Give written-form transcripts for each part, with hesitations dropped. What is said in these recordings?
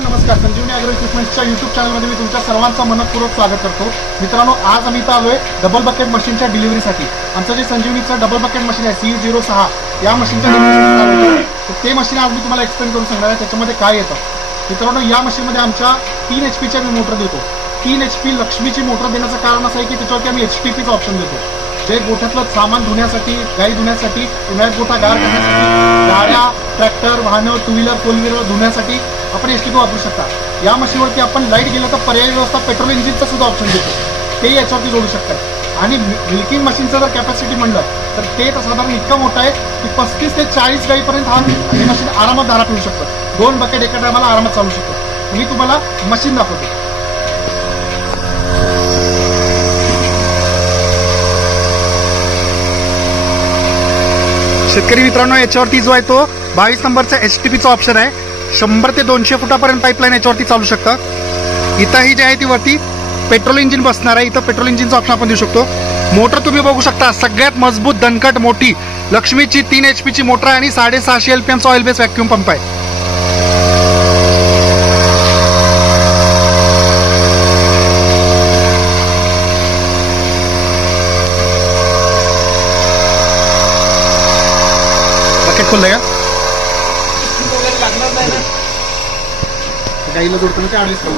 नमस्कार. संजीवनी agro इक्विपमेंट्सच्या YouTube चॅनलमध्ये मी तुमच्या सर्वांचं मनपूर्वक स्वागत करतो. मित्रांनो, आज आम्ही इथं आलोय डबल बकेट मशीनच्या डिलिव्हरीसाठी. आमचं जे संजीवनीचं डबल बकेट मशीन आहे C06 या मशीनच्या डिलिव्हरीसाठी आलोय. तर ते मशीन आज मी तुम्हाला एक्सप्लेन करून सांगणार आहे त्याच्यामध्ये काय येतं. मित्रांनो, या मशीनमध्ये आमच्या 3 HP मी मोटर देतो. 3 HP लक्ष्मीची मोटर देण्याचं कारण असं आहे की त्याच्यावरती आम्ही HTPचं ऑप्शन देतो. जे गोठ्यातलं सामान धुण्यासाठी, गाई धुण्यासाठी, उन्हाळ्यात गोठा गार करण्यासाठी, गाड्या, ट्रॅक्टर, वाहनं, टू व्हीलर, फोर व्हीलर धुण्यासाठी आपण HTP वापरू शकता. या मशीनवरती आपण लाईट गेलं तर पर्यायी व्यवस्था पेट्रोल इंजिनचा सुद्धा ऑप्शन देतो, ते याच्यावरती जोडू शकतात. आणि मिल्किंग मशीनचं जर कॅपॅसिटी म्हणलं तर ते साधारण इतकं मोठं आहे की 35 ते 40 गाईपर्यंत हे मशीन आरामात धारा पिऊ शकतं. 2 बकेट एका टायमाला आरामात चालू शकतो. मी तुम्हाला मशीन दाखवतो. शेतकरी मित्रांनो, याच्यावरती जो आहे तो 22 नंबरचा HTPचा ऑप्शन आहे. 100 ते 200 फुटापर्यंत पाईपलाईन याच्यावरती चालू शकतं. इथं ही जी आहे ती वरती पेट्रोल इंजिन बसणार आहे. इथं पेट्रोल इंजिनचा ऑप्शन आपण देऊ शकतो. मोटर तुम्ही बघू शकता, सगळ्यात मजबूत दणकट मोठी लक्ष्मीची 3 HPची मोटर आहे आणि 650 LPMचा ऑइल बेस व्हॅक्यूम पंप आहे. खुललंय का लागणार नाही ना, गाईला जोडतो ते आडवीस करू.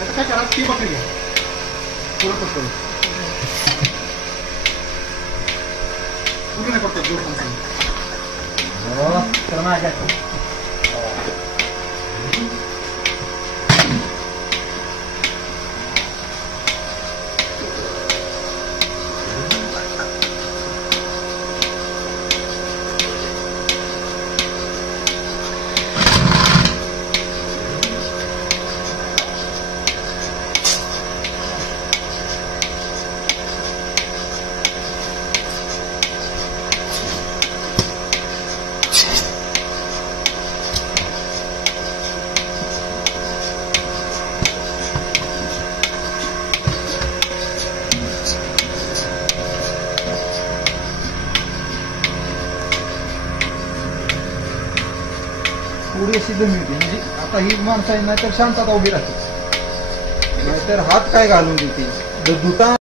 आता काय करा, ती बकरी घ्या पुढं करतो कुठे नाही करतात जोड पण सांग. थोडी अशी दमी होती. म्हणजे आता ही माणसं आहे ना तर शांत आता उभी राहते, नाहीतर हात काय घालून देते धुता.